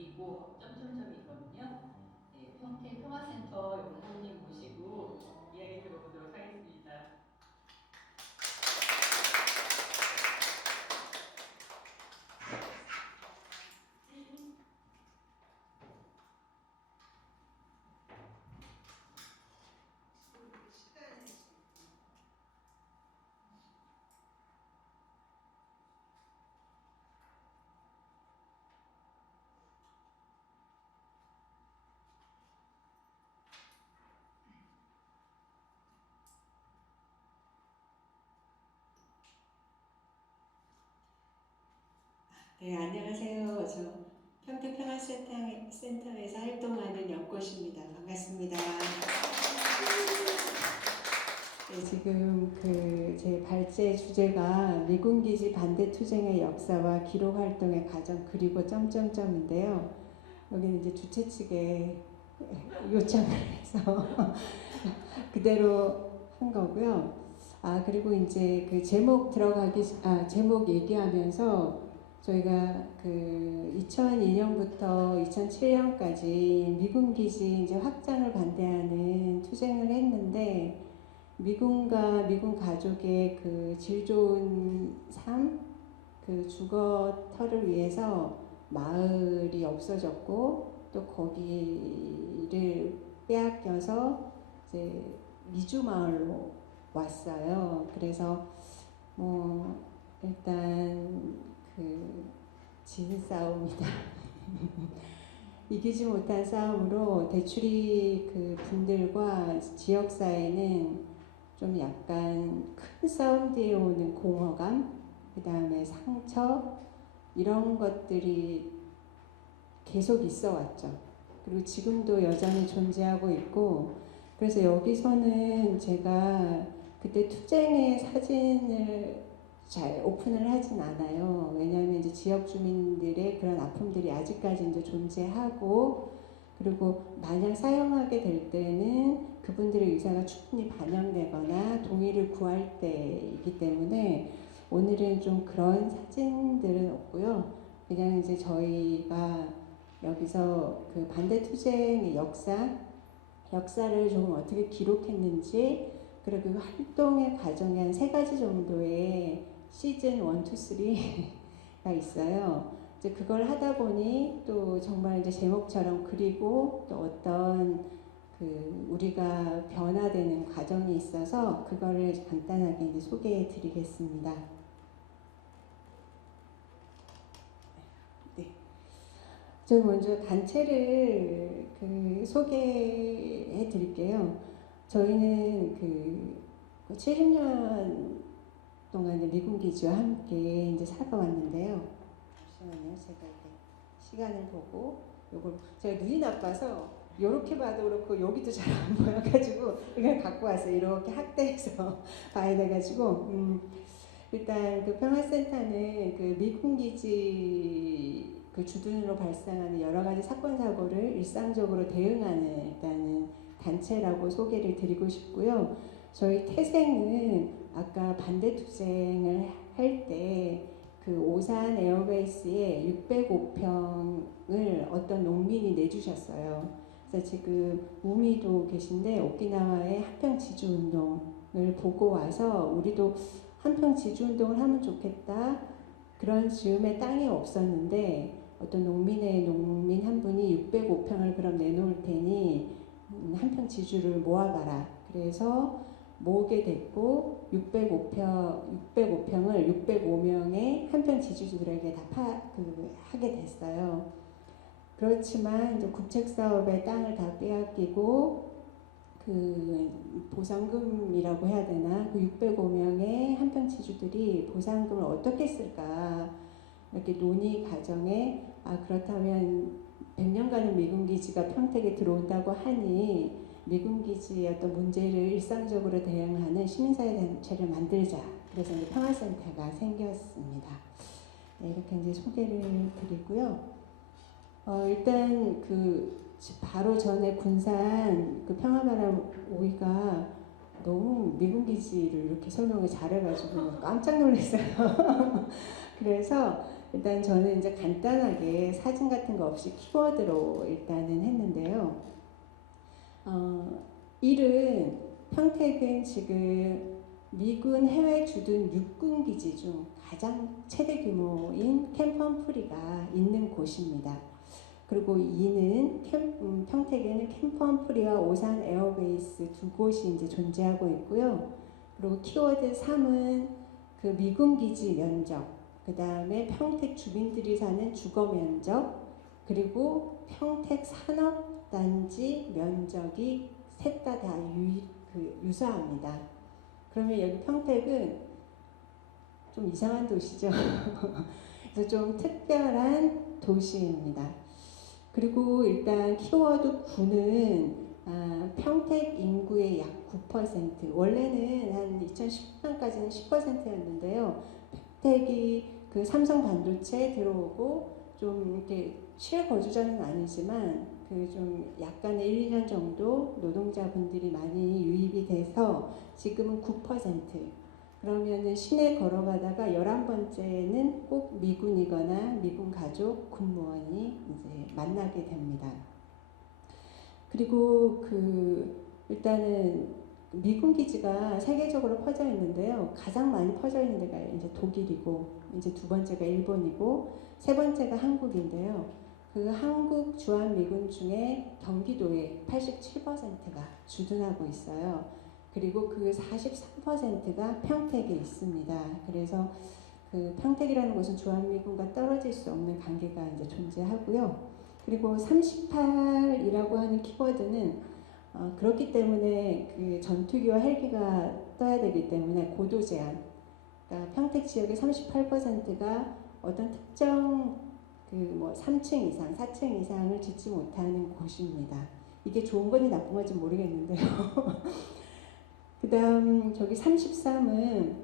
그리고 점점점이 있거든요. 네, 평택 평화센터 원장님 모시고 이야기 들어보도록 하겠습니다. 네, 안녕하세요. 저 평택평화센터에서 활동하는 연꽃입니다. 반갑습니다. 네, 지금 제 발제 주제가 미군기지 반대 투쟁의 역사와 기록 활동의 과정 그리고 점점점인데요. 여기는 이제 주최 측에 요청을 해서 그대로 한 거고요. 그리고 이제 그 제목 얘기하면서 저희가 2002년부터 2007년까지 미군 기지 이제 확장을 반대하는 투쟁을 했는데 미군과 미군 가족의 그 질 좋은 삶, 그 주거터를 위해서 마을이 없어졌고 또 거기를 빼앗겨서 이제 미주 마을로 왔어요. 그래서 일단 진 싸움이다. 이기지 못한 싸움으로 대추리 분들과 지역사회는 좀 약간 큰 싸움 뒤에 오는 공허감, 그 다음에 상처, 이런 것들이 계속 있어 왔죠. 그리고 지금도 여전히 존재하고 있고, 그래서 여기서는 제가 그때 투쟁의 사진을 잘 오픈을 하진 않아요. 왜냐하면 이제 지역 주민들의 그런 아픔들이 아직까지 이제 존재하고, 그리고 만약 사용하게 될 때는 그분들의 의사가 충분히 반영되거나 동의를 구할 때이기 때문에 오늘은 좀 그런 사진들은 없고요. 그냥 이제 저희가 여기서 그 반대 투쟁의 역사를 좀 어떻게 기록했는지, 그리고 그 활동의 과정에 한 3가지 정도의 시즌 1, 2, 3가 있어요. 이제 그걸 하다 보니 또 정말 이제 제목처럼 그리고 또 어떤 우리가 변화되는 과정이 있어서 그거를 간단하게 이제 소개해 드리겠습니다. 네. 저 먼저 단체를 소개해 드릴게요. 저희는 70년 동안 미군 기지와 함께 이제 살아왔는데요. 잠시만요. 제가 시간을 보고 요걸 제가 눈이 나빠서 이렇게 봐도 그렇고 여기도 잘 안 보여가지고 이걸 갖고 왔어요. 이렇게 확대해서 봐야 돼가지고 일단 평화센터는 미군 기지 주둔으로 발생하는 여러 가지 사건 사고를 일상적으로 대응하는 일단은 단체라고 소개를 드리고 싶고요. 저희 태생은 아까 반대 투쟁을 할 때 오산 에어베이스에 605평을 어떤 농민이 내주셨어요. 그래서 지금 우미도 계신데 오키나와의 한평 지주 운동을 보고 와서 우리도 한평 지주 운동을 하면 좋겠다. 그런 즈음에 땅이 없었는데 어떤 농민 한 분이 605평을 그럼 내놓을 테니 한평 지주를 모아봐라. 그래서 모으게 됐고 605평을 605명의 한평 지주들에게 다 하게 됐어요. 그렇지만 이제 국책 사업에 땅을 다 빼앗기고 보상금이라고 해야 되나 605명의 한평 지주들이 보상금을 어떻게 쓸까 이렇게 논의 과정에 그렇다면 100년간의 미군 기지가 평택에 들어온다고 하니 미군 기지의 어떤 문제를 일상적으로 대응하는 시민사회 단체를 만들자. 그래서 이제 평화센터가 생겼습니다. 네, 이렇게 이제 소개를 드리고요. 일단 바로 전에 군산 평화바람 5위가 너무 미군 기지를 이렇게 설명을 잘해가지고 깜짝 놀랐어요. 그래서 일단 저는 이제 간단하게 사진 같은 거 없이 키워드로 일단은 했는데요. 일은 평택은 지금 미군 해외 주둔 육군 기지 중 가장 최대 규모인 캠프 험프리가 있는 곳입니다. 그리고 이는 평택에는 캠프 험프리와 오산 에어베이스 두 곳이 이제 존재하고 있고요. 그리고 키워드 3은 그 미군 기지 면적, 그 다음에 평택 주민들이 사는 주거 면적, 그리고 평택 산업단지 면적이 셋 다 유사합니다. 그러면 여기 평택은 좀 이상한 도시죠. 그래서 좀 특별한 도시입니다. 그리고 일단 키워드 9는 평택 인구의 약 9%, 원래는 한 2010년까지는 10%였는데요. 평택이 그 삼성 반도체 들어오고 좀 이렇게 실거주자는 아니지만 그 좀 약간의 1, 2년 정도 노동자분들이 많이 유입이 돼서 지금은 9%. 그러면은 시내 걸어가다가 11번째는 꼭 미군이거나 미군 가족 군무원이 이제 만나게 됩니다. 그리고 일단은 미군 기지가 세계적으로 퍼져 있는데요. 가장 많이 퍼져 있는 데가 이제 독일이고, 이제 두 번째가 일본이고, 세 번째가 한국인데요. 그 한국 주한미군 중에 경기도에 87%가 주둔하고 있어요. 그리고 그 43%가 평택에 있습니다. 그래서 그 평택이라는 곳은 주한미군과 떨어질 수 없는 관계가 이제 존재하고요. 그리고 38이라고 하는 키워드는 그렇기 때문에 그 전투기와 헬기가 떠야 되기 때문에 고도 제한. 그러니까 평택 지역의 38%가 어떤 특정 3층 이상, 4층 이상을 짓지 못하는 곳입니다. 이게 좋은 건지 나쁜 건지 모르겠는데요. 그 다음 저기 33은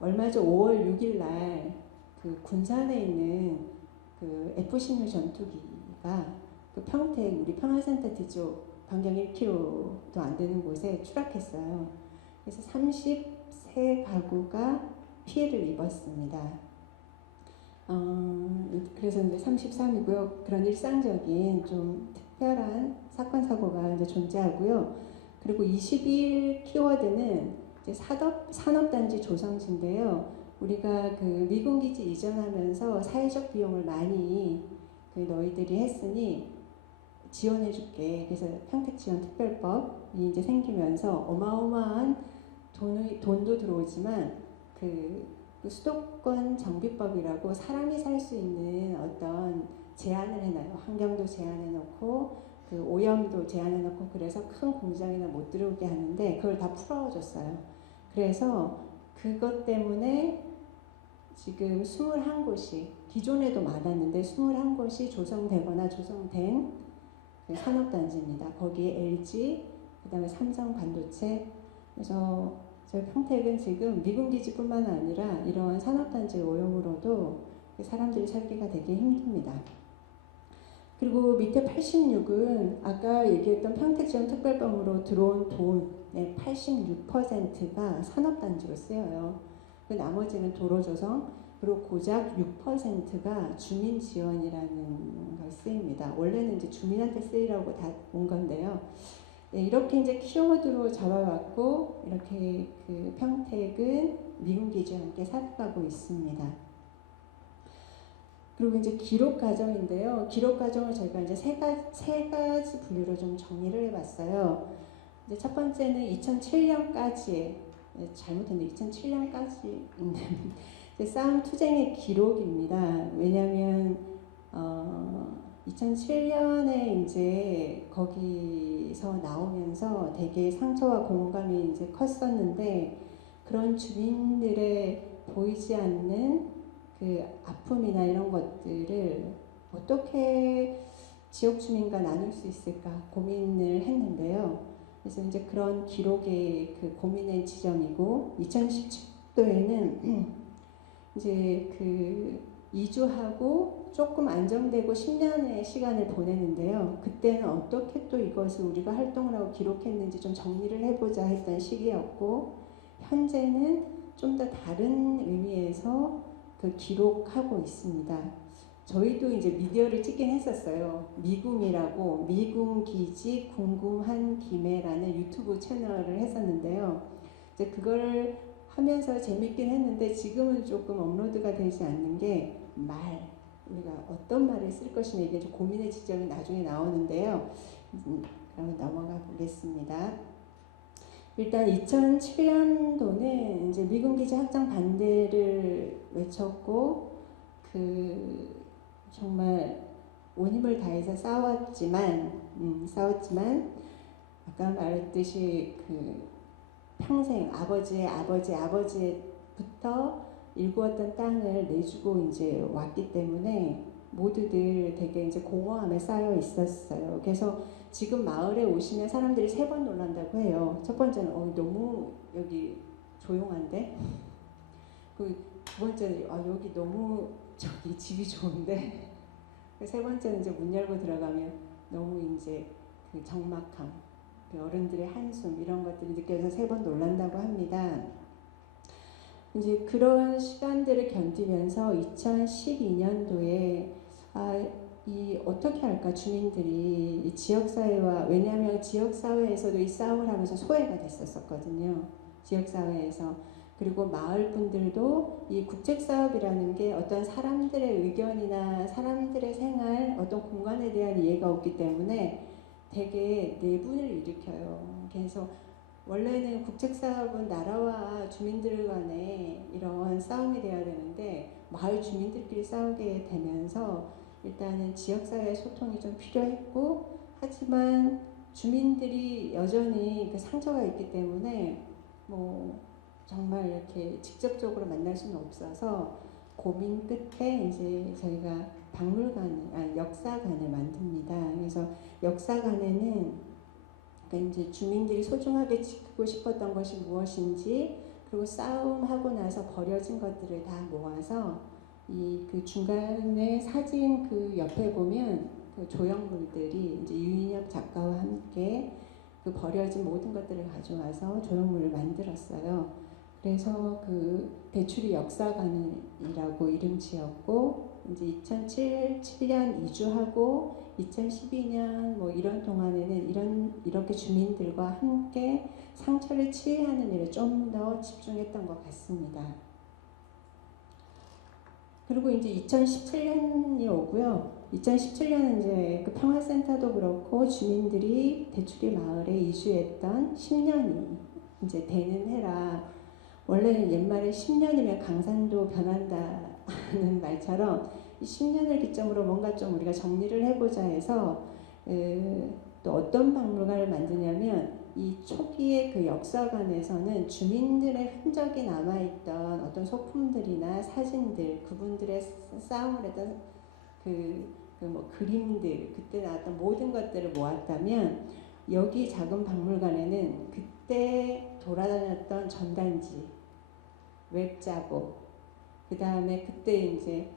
얼마 전 5월 6일 날 그 군산에 있는 그 F-16 전투기가 그 평택 우리 평화센터 뒤쪽 반경 1km도 안 되는 곳에 추락했어요. 그래서 33가구가 피해를 입었습니다. 그래서 이제 33이고요. 그런 일상적인 좀 특별한 사건 사고가 이제 존재하고요. 그리고 21 키워드는 이제 산업단지 조성지인데요. 우리가 그 미군 기지 이전하면서 사회적 비용을 많이 그 너희들이 했으니 지원해줄게. 그래서 평택지원특별법이 이제 생기면서 어마어마한 돈도 들어오지만 그 수도권 정비법이라고 사람이 살 수 있는 어떤 제한을 해놔요. 환경도 제한해놓고 그 오염도 제한해놓고 그래서 큰 공장이나 못 들어오게 하는데 그걸 다 풀어줬어요. 그래서 그것 때문에 지금 21곳이 기존에도 많았는데 21곳이 조성되거나 조성된 그 산업단지입니다. 거기에 LG, 그 다음에 삼성 반도체. 그래서 저희 평택은 지금 미군 기지뿐만 아니라 이러한 산업단지 오염으로도 사람들이 살기가 되게 힘듭니다. 그리고 밑에 86은 아까 얘기했던 평택지원특별법으로 들어온 돈의 86%가 산업단지로 쓰여요. 그 나머지는 도로조성, 그리고 고작 6%가 주민지원이라는 걸 쓰입니다. 원래는 이제 주민한테 쓰이라고 다 온 건데요. 네, 이렇게 이제 키워드로 잡아왔고 이렇게 그 평택은 미군 기지와 함께 살아가고 있습니다. 그리고 이제 기록 과정인데요. 기록 과정을 저희가 이제 세 가지 분류로 좀 정리를 해봤어요. 이제 첫 번째는 2007년까지의 잘못했는데 2007년까지 있는 싸움 투쟁의 기록입니다. 왜냐하면 2007년에 이제 거기서 나오면서 되게 상처와 공감이 이제 컸었는데 그런 주민들의 보이지 않는 그 아픔이나 이런 것들을 어떻게 지역 주민과 나눌 수 있을까 고민을 했는데요. 그래서 이제 그런 기록의 그 고민의 지점이고 2017년도에는 이제 그 이주하고 조금 안정되고 10년의 시간을 보내는데요. 그때는 어떻게 또 이것을 우리가 활동을 하고 기록했는지 좀 정리를 해보자 했던 시기였고 현재는 좀 더 다른 의미에서 그 그 기록하고 있습니다. 저희도 이제 미디어를 찍긴 했었어요. 미궁이라고 미궁기지 궁금한 김해라는 유튜브 채널을 했었는데요. 이제 그걸 하면서 재밌긴 했는데 지금은 조금 업로드가 되지 않는 게 우리가 어떤 말을 쓸 것이냐 이게 좀 고민의 지점이 나중에 나오는데요. 그러면 넘어가 보겠습니다. 일단 2007년도는 이제 미군기지 확장 반대를 외쳤고 정말 온 힘을 다해서 싸웠지만 아까 말했듯이 평생 아버지부터 일구었던 땅을 내주고 이제 왔기 때문에 모두들 되게 이제 공허함에 쌓여 있었어요. 그래서 지금 마을에 오시면 사람들이 3번 놀란다고 해요. 첫 번째는 너무 여기 조용한데, 두 번째는 여기 너무 저기 집이 좋은데, 세 번째는 이제 문 열고 들어가면 너무 이제 적막함, 어른들의 한숨 이런 것들이 느껴져서 3번 놀란다고 합니다. 이제 그런 시간들을 견디면서 2012년도에 어떻게 할까 주민들이 이 지역사회와 왜냐하면 지역사회에서도 이 싸움을 하면서 소외가 됐었거든요. 지역사회에서 그리고 마을 분들도 이 국책사업이라는 게 어떤 사람들의 의견이나 사람들의 생활 어떤 공간에 대한 이해가 없기 때문에 되게 내분을 일으켜요. 그래서 원래는 국책사업은 나라와 주민들 간에 이런 싸움이 돼야 되는데 마을 주민들끼리 싸우게 되면서 일단은 지역사회 소통이 좀 필요했고 하지만 주민들이 여전히 상처가 있기 때문에 정말 이렇게 직접적으로 만날 수는 없어서 고민 끝에 이제 저희가 역사관을 만듭니다. 그래서 역사관에는 이제 주민들이 소중하게 지키고 싶었던 것이 무엇인지 그리고 싸움하고 나서 버려진 것들을 다 모아서 그 중간에 사진 옆에 보면 조형물들이 이제 유인혁 작가와 함께 버려진 모든 것들을 가져와서 조형물을 만들었어요. 그래서 대추리 역사관이라고 이름 지었고 이제 2007년 이주하고 2012년 이런 동안에는 이렇게 주민들과 함께 상처를 치유하는 일에 좀 더 집중했던 것 같습니다. 그리고 이제 2017년이 오고요. 2017년은 이제 평화센터도 그렇고 주민들이 대추리 마을에 이주했던 10년이 이제 되는 해라. 원래는 옛말에 10년이면 강산도 변한다는 말처럼 10년을 기점으로 뭔가 좀 우리가 정리를 해보자 해서 또 어떤 박물관을 만드냐면 이 초기의 역사관에서는 주민들의 흔적이 남아있던 어떤 소품들이나 사진들, 그분들의 싸움을 했던 그림들, 그때 나왔던 모든 것들을 모았다면 여기 작은 박물관에는 그때 돌아다녔던 전단지, 웹자고, 그 다음에 그때 이제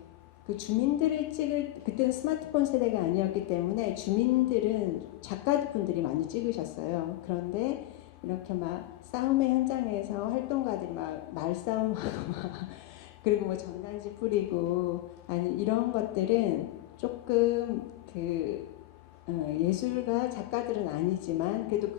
주민들을 그때는 스마트폰 세대가 아니었기 때문에 주민들은 작가분들이 많이 찍으셨어요. 그런데 이렇게 싸움의 현장에서 활동가들이 말싸움하고 그리고 전단지 뿌리고 이런 것들은 조금 예술가 작가들은 아니지만 그래도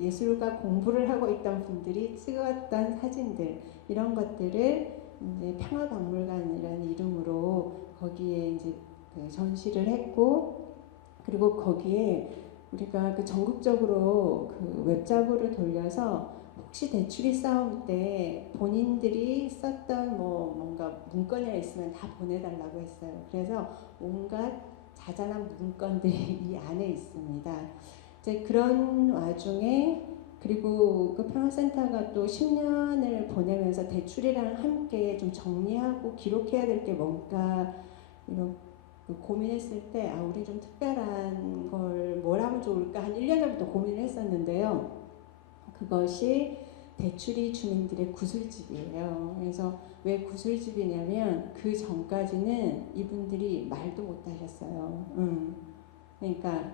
예술가 공부를 하고 있던 분들이 찍었던 사진들 이런 것들을 이제 평화박물관이라는 이름으로 거기에 이제 전시를 했고 그리고 거기에 우리가 전국적으로 웹자보를 돌려서 혹시 대추리 싸움 때 본인들이 썼던 뭔가 문건이 있으면 다 보내달라고 했어요. 그래서 온갖 자잘한 문건들이 이 안에 있습니다. 이제 그런 와중에 그리고 평화센터가 또 10년을 보내면서 대출이랑 함께 좀 정리하고 기록해야 될 게 뭔가 이런 고민했을 때 우리 좀 특별한 걸 뭘 하면 좋을까 한 1년 전부터 고민을 했었는데요. 그것이 대추리 주민들의 구슬집이에요. 그래서 왜 구슬집이냐면 그 전까지는 이분들이 말도 못 하셨어요. 그러니까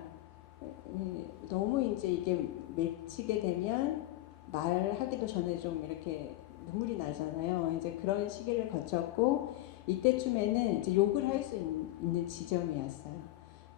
너무 이제 이게 맺히게 되면 말하기도 전에 좀 이렇게 눈물이 나잖아요. 이제 그런 시기를 거쳤고 이때쯤에는 이제 욕을 할 수 있는 지점이었어요.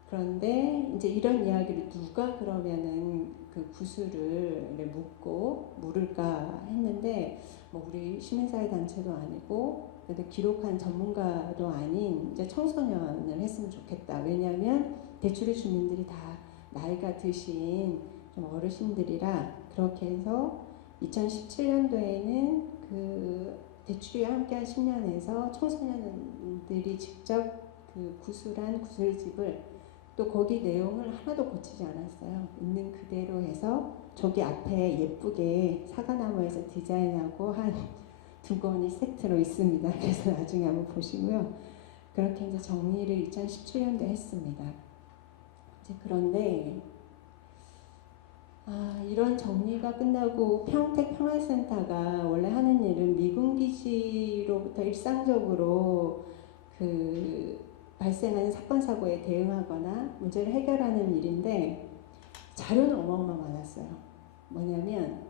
그런데 이제 이런 이야기를 누가 그러면은 그 구슬을 묻고 물을까 했는데 뭐 우리 시민사회 단체도 아니고 그래도 기록한 전문가도 아닌 이제 청소년을 했으면 좋겠다. 왜냐하면 대출의 주민들이 다 나이가 드신 좀 어르신들이라 그렇게 해서 2017년도에는 그 대출이 함께한 10년에서 청소년들이 직접 그 구술한 구슬집을 또 거기 내용을 하나도 고치지 않았어요. 있는 그대로 해서 저기 앞에 예쁘게 사과나무에서 디자인하고 한 2권이 세트로 있습니다. 그래서 나중에 한번 보시고요. 그렇게 이제 정리를 2017년도에 했습니다. 이제 그런데 이런 정리가 끝나고 평택 평화센터가 원래 하는 일은 미군 기지로부터 일상적으로 그 발생하는 사건 사고에 대응하거나 문제를 해결하는 일인데 자료는 어마어마 많았어요. 뭐냐면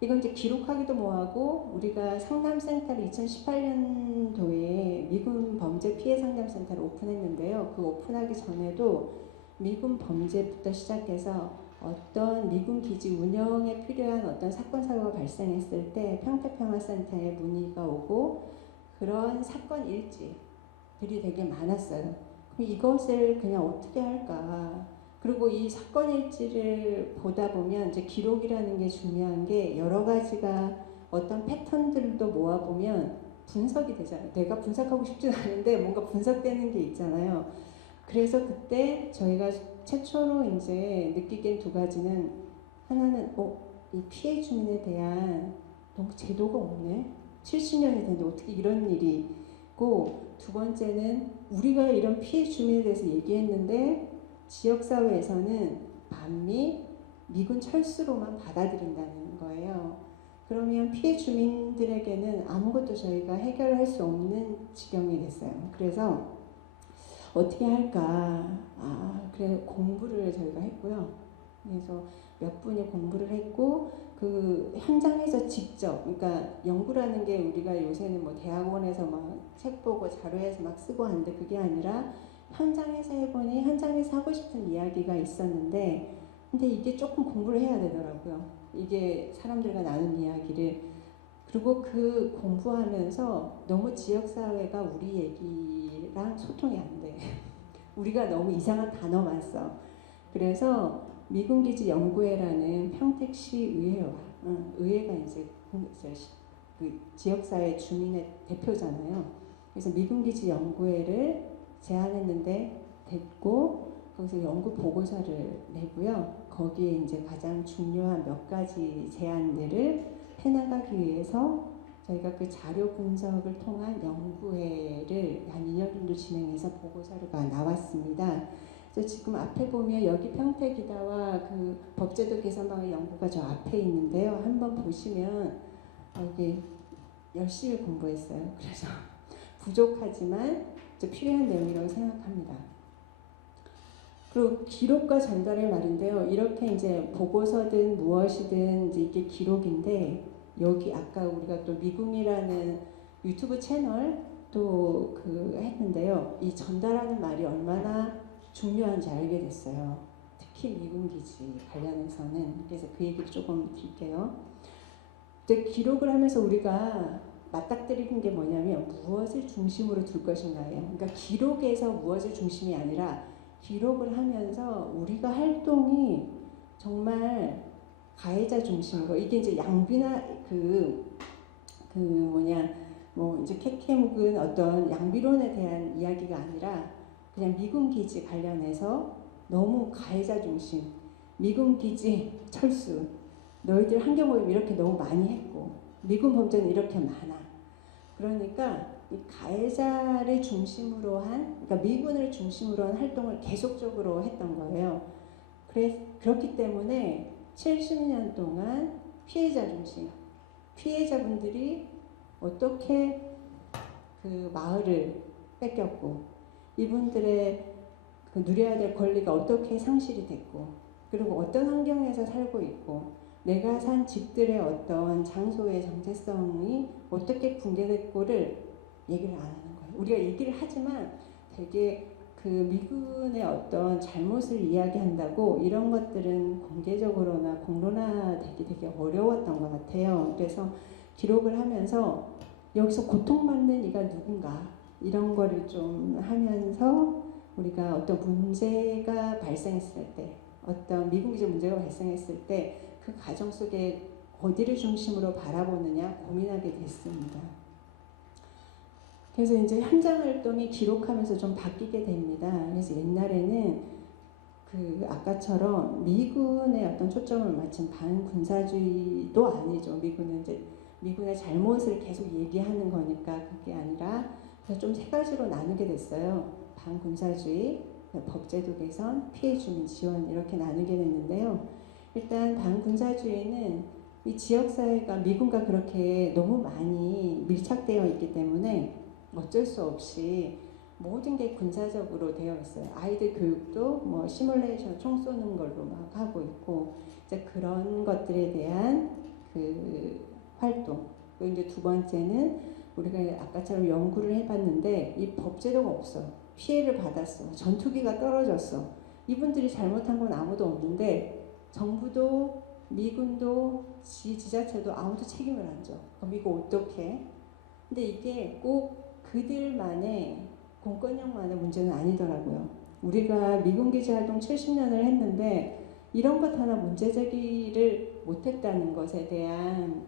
이건 이제 기록하기도 뭐하고 우리가 상담센터를 2018년도에 미군 범죄 피해 상담센터를 오픈했는데요. 그 오픈하기 전에도 미군 범죄부터 시작해서 어떤 미군 기지 운영에 필요한 어떤 사건 사고가 발생했을 때 평택평화센터에 문의가 오고 그런 사건 일지들이 되게 많았어요. 그럼 이것을 그냥 어떻게 할까? 그리고 이 사건 일지를 보다 보면 이제 기록이라는 게 중요한 게 여러 가지가 어떤 패턴들도 모아보면 분석이 되잖아요. 내가 분석하고 싶진 않은데 뭔가 분석되는 게 있잖아요. 그래서 그때 저희가 최초로 이제 느끼게 2가지는 하나는 이 피해 주민에 대한 너무 제도가 없네. 70년이 됐는데 어떻게 이런 일이 있고 2번째는 우리가 이런 피해 주민에 대해서 얘기했는데 지역사회에서는 반미 미군 철수로만 받아들인다는 거예요. 그러면 피해 주민들에게는 아무것도 저희가 해결할 수 없는 지경이 됐어요. 그래서 어떻게 할까? 그래서 공부를 저희가 했고요. 그래서 몇 분이 공부를 했고 그 현장에서 직접, 그러니까 연구라는 게 우리가 요새는 뭐 대학원에서 막 책 보고 자료에서 막 쓰고 하는데 그게 아니라 현장에서 해보니 현장에서 하고 싶은 이야기가 있었는데 근데 이게 조금 공부를 해야 되더라고요. 이게 사람들과 나눈 이야기를. 그리고 그 공부하면서 너무 지역사회가 우리 얘기랑 소통이 안 돼. 우리가 너무 이상한 단어만 써. 그래서 미군기지 연구회라는 평택시 의회가 이제 그 지역사회 주민의 대표잖아요. 그래서 미군기지 연구회를 제안했는데 됐고 거기서 연구 보고서를 내고요. 거기에 이제 가장 중요한 몇 가지 제안들을 해나가기 위해서 저희가 그 자료 분석을 통한 연구회를 한 2년 정도 진행해서 보고서가 나왔습니다. 그래서 지금 앞에 보면 여기 평택이다와 그 법제도 개선방안 연구가 저 앞에 있는데요. 한번 보시면 여기 열심히 공부했어요. 그래서 부족하지만 필요한 내용이라고 생각합니다. 그리고 기록과 전달의 말인데요. 이렇게 이제 보고서든 무엇이든 이제 이게 기록인데 여기 아까 우리가 또 미궁이라는 유튜브 채널 또 그 했는데요. 이 전달하는 말이 얼마나 중요한지 알게 됐어요. 특히 미군 기지 관련해서는. 그래서 그 얘기를 조금 드릴게요. 근데 기록을 하면서 우리가 맞닥뜨리는 게 뭐냐면 무엇을 중심으로 둘 것인가예요. 그러니까 기록에서 무엇을 중심이 아니라 기록을 하면서 우리가 활동이 정말 가해자 중심으로 이게 이제 양비나 뭐 이제 캐캐묵은 어떤 양비론에 대한 이야기가 아니라 그냥 미군 기지 관련해서 너무 가해자 중심, 미군 기지 철수, 너희들 환경오염 이렇게 너무 많이 했고 미군 범죄는 이렇게 많아. 그러니까 이 가해자를 중심으로 한, 그러니까 미군을 중심으로 한 활동을 계속적으로 했던 거예요. 그렇기 때문에 70년 동안 피해자 중심, 피해자분들이 어떻게 그 마을을 뺏겼고 이분들의 그 누려야 될 권리가 어떻게 상실이 됐고 그리고 어떤 환경에서 살고 있고 내가 산 집들의 어떤 장소의 정체성이 어떻게 붕괴됐고를 얘기를 안 하는 거예요. 우리가 얘기를 하지만 되게 그 미군의 어떤 잘못을 이야기한다고 이런 것들은 공개적으로나 공론화되기 되게 어려웠던 것 같아요. 그래서 기록을 하면서 여기서 고통받는 이가 누군가 이런 거를 좀 하면서 우리가 어떤 문제가 발생했을 때 어떤 미군 기지 문제가 발생했을 때 그 가정 속에 어디를 중심으로 바라보느냐 고민하게 됐습니다. 그래서 이제 현장 활동이 기록하면서 좀 바뀌게 됩니다. 그래서 옛날에는 그 아까처럼 미군의 어떤 초점을 맞춘 반군사주의도 아니죠. 미군은 이제 미군의 잘못을 계속 얘기하는 거니까 그게 아니라 그래서 좀 세 가지로 나누게 됐어요. 반군사주의, 법제도 개선, 피해 주민 지원 이렇게 나누게 됐는데요. 일단 반군사주의는 이 지역사회가 미군과 그렇게 너무 많이 밀착되어 있기 때문에 어쩔 수 없이 모든 게 군사적으로 되어 있어요. 아이들 교육도 뭐 시뮬레이션 총 쏘는 걸로 막 하고 있고 이제 그런 것들에 대한 그 활동. 그리고 이제 두 번째는 우리가 아까처럼 연구를 해봤는데 이 법제도가 없어. 피해를 받았어. 전투기가 떨어졌어. 이분들이 잘못한 건 아무도 없는데 정부도 미군도 지자체도 아무도 책임을 안 져. 그럼 이거 어떻게? 근데 이게 꼭 그들만의 공권력만의 문제는 아니더라고요. 우리가 미군 기지 활동 70년을 했는데 이런 것 하나 문제 제기를 못했다는 것에 대한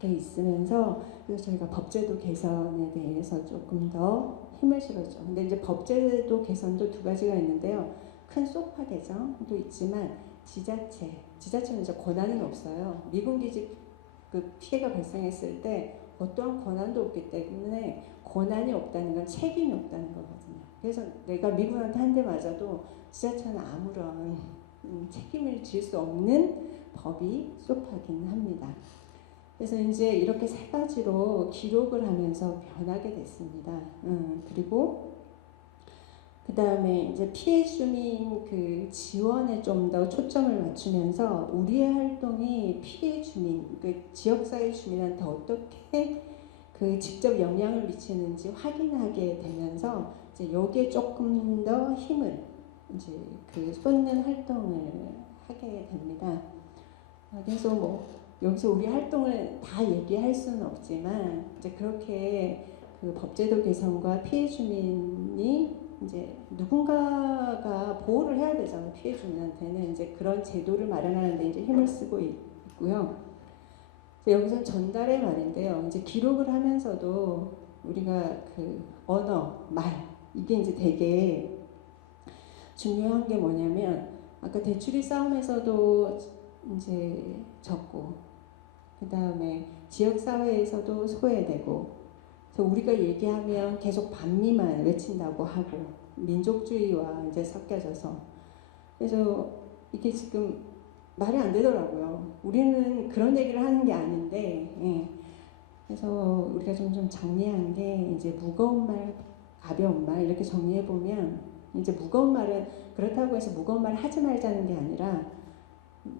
게 있으면서 그래서 저희가 법제도 개선에 대해서 조금 더 힘을 실었죠. 근데 이제 법제도 개선도 두 가지가 있는데요. 큰 소파 개정도 있지만 지자체는 이제 권한은 없어요. 미군 기지 그 피해가 발생했을 때 어떠한 권한도 없기 때문에 권한이 없다는 건 책임이 없다는 거거든요. 그래서 내가 미군한테 한 대 맞아도 지자체는 아무런 책임을 질 수 없는 법이 소파긴 합니다. 그래서 이제 이렇게 세 가지로 기록을 하면서 변하게 됐습니다. 그리고 그 다음에 이제 피해 주민 그 지원에 좀 더 초점을 맞추면서 우리의 활동이 피해 주민, 그 지역사회 주민한테 어떻게 그 직접 영향을 미치는지 확인하게 되면서 이제 여기에 조금 더 힘을 이제 그 쏟는 활동을 하게 됩니다. 그래서 뭐 여기서 우리 활동을 다 얘기할 수는 없지만 이제 그렇게 그 법제도 개선과 피해 주민이 이제 누군가가 보호를 해야 되잖아요. 피해 주민한테는 이제 그런 제도를 마련하는 데 이제 힘을 쓰고 있고요. 여기서 전달의 말인데요. 이제 기록을 하면서도 우리가 그 언어, 말 이게 이제 되게 중요한 게 뭐냐면 아까 대추리 싸움에서도 이제 졌고 그 다음에 지역사회에서도 소외되고 그래서 우리가 얘기하면 계속 반미만 외친다고 하고 민족주의와 이제 섞여져서 그래서 이게 지금 말이 안 되더라고요. 우리는 그런 얘기를 하는 게 아닌데 예. 그래서 우리가 좀 정리한 게 이제 무거운 말, 가벼운 말 이렇게 정리해 보면 이제 무거운 말은 그렇다고 해서 무거운 말 하지 말자는 게 아니라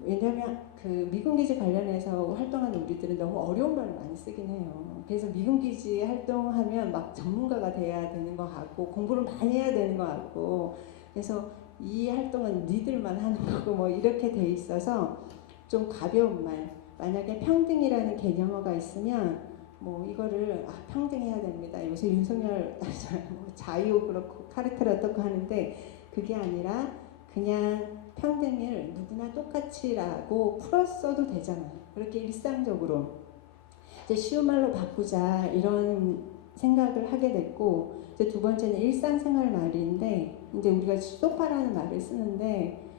왜냐하면 그 미군기지 관련해서 활동하는 우리들은 너무 어려운 말을 많이 쓰긴 해요. 그래서 미군기지 활동하면 막 전문가가 돼야 되는 것 같고 공부를 많이 해야 되는 것 같고 그래서 이 활동은 니들만 하는 거고 뭐 이렇게 돼 있어서 좀 가벼운 말 만약에 평등이라는 개념어가 있으면 뭐 이거를 평등해야 됩니다. 요새 윤석열 자유 그렇고 카르텔 어떻고 하는데 그게 아니라 그냥 평등을 누구나 똑같이라고 풀었어도 되잖아요. 그렇게 일상적으로 이제 쉬운 말로 바꾸자 이런 생각을 하게 됐고 이제 두 번째는 일상생활 말인데 이제 우리가 소파라는 말을 쓰는데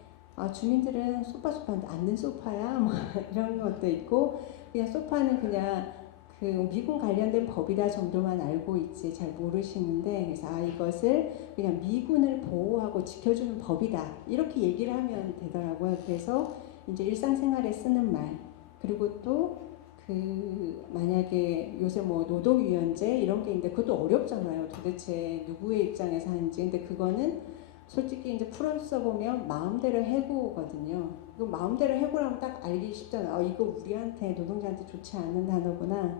주민들은 소파한테 앉는 소파야 뭐 이런 것도 있고 그냥 소파는 그냥 그 미군 관련된 법이다 정도만 알고 있지 잘 모르시는데 그래서 이것을 그냥 미군을 보호하고 지켜주는 법이다 이렇게 얘기를 하면 되더라고요. 그래서 이제 일상생활에 쓰는 말 그리고 또 그 만약에 요새 뭐 노동유연제 이런 게 있는데 그것도 어렵잖아요. 도대체 누구의 입장에서 하는지. 근데 그거는 솔직히 이제 풀어서 보면 마음대로 해고거든요. 그 마음대로 해고라면 딱 알기 쉽잖아요. 이거 우리한테 노동자한테 좋지 않은 단어구나.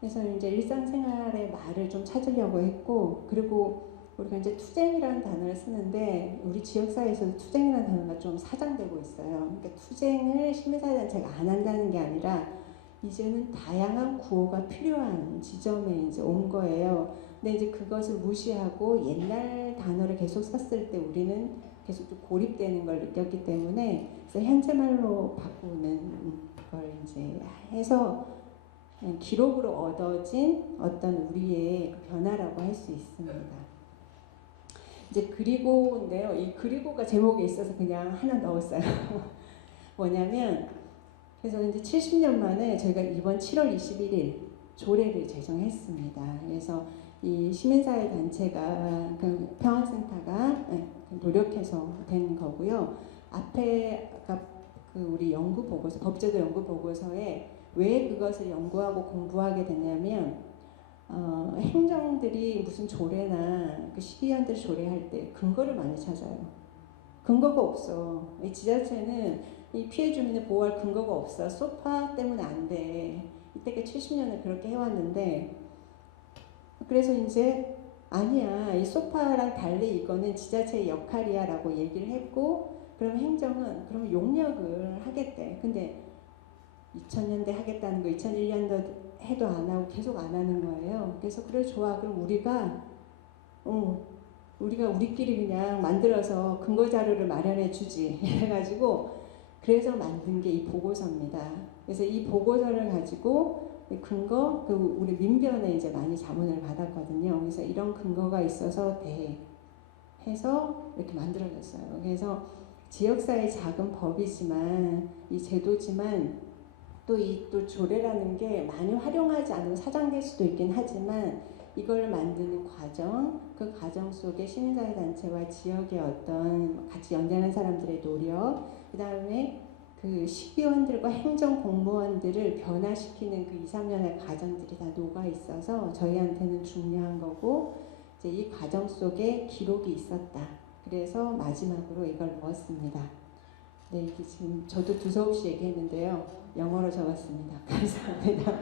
그래서 이제 일상생활의 말을 좀 찾으려고 했고, 그리고 우리가 이제 투쟁이라는 단어를 쓰는데 우리 지역사회에서도 투쟁이라는 단어가 좀 사장되고 있어요. 그러니까 투쟁을 시민사회단체가 안 한다는 게 아니라 이제는 다양한 구호가 필요한 지점에 이제 온 거예요. 근데 이제 그것을 무시하고 옛날 단어를 계속 썼을 때 우리는 계속 좀 고립되는 걸 느꼈기 때문에 그래서 현재 말로 바꾸는 걸 이제 해서 기록으로 얻어진 어떤 우리의 변화라고 할 수 있습니다. 이제 그리고인데요. 이 그리고가 제목에 있어서 그냥 하나 넣었어요. 뭐냐면 그래서 이제 70년 만에 저희가 이번 7월 21일 조례를 제정했습니다. 그래서 이 시민사회 단체가 그 평화센터가 노력해서 된 거고요. 앞에 아까 그 우리 연구 보고서 법제도 연구 보고서에 왜 그것을 연구하고 공부하게 됐냐면 행정들이 무슨 조례나 그 시의원들 조례할 때 근거를 많이 찾아요. 근거가 없어. 이 지자체는 이 피해 주민을 보호할 근거가 없어. 소파 때문에 안 돼. 이때까지 70년을 그렇게 해왔는데 그래서 이제 아니야. 이 소파랑 달리 이거는 지자체의 역할이야 라고 얘기를 했고 그럼 행정은 그러면 용역을 하겠대. 근데 2000년대 하겠다는 거 2001년도 해도 안 하고 계속 안 하는 거예요. 그래서 그래 좋아. 그럼 우리가 우리끼리 그냥 만들어서 근거 자료를 마련해 주지. 해가지고 그래서 만든 게 이 보고서입니다. 그래서 이 보고서를 가지고 근거 그 우리 민변에 이제 많이 자문을 받았거든요. 그래서 이런 근거가 있어서 해서 이렇게 만들어졌어요. 그래서 지역사회 작은 법이지만 이 제도지만 또 조례라는 게 많이 활용하지 않으면 사장될 수도 있긴 하지만 이걸 만드는 과정, 그 과정 속에 시민사회 단체와 지역의 어떤 같이 연대하는 사람들의 노력, 그 다음에 그 시의원들과 행정 공무원들을 변화시키는 그 2, 3년의 과정들이 다 녹아 있어서 저희한테는 중요한 거고 이제 이 과정 속에 기록이 있었다. 그래서 마지막으로 이걸 넣었습니다. 네, 이게 지금 저도 두서없이 얘기했는데요. 영어로 적었습니다. 감사합니다.